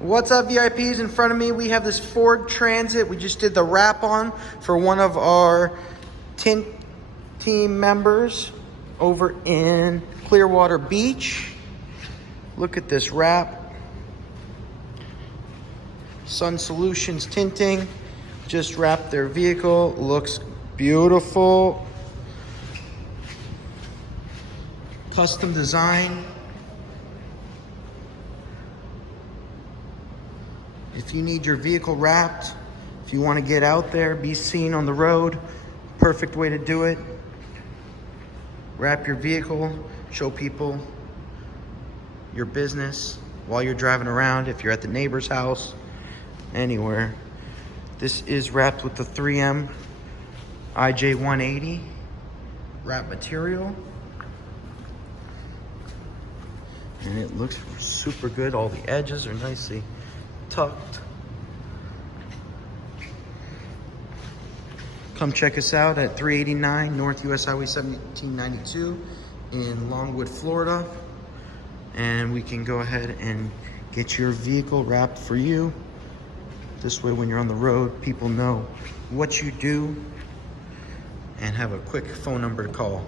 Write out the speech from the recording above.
What's up, VIPs? In front of me, we have this Ford Transit. We just did the wrap on for one of our tint team members over in Clearwater Beach. Look at this wrap. Sun Solutions Tinting just wrapped their vehicle. Looks beautiful. Custom design. If you need your vehicle wrapped, if you want to get out there, be seen on the road, perfect way to do it. Wrap your vehicle, show people your business while you're driving around, if you're at the neighbor's house, anywhere. This is wrapped with the 3M IJ180 wrap material. And it looks super good. All the edges are nicely tucked. Come check us out at 389 North US Highway 1792 in Longwood, Florida. And we can go ahead and get your vehicle wrapped for you. This way, when you're on the road, people know what you do and have a quick phone number to call.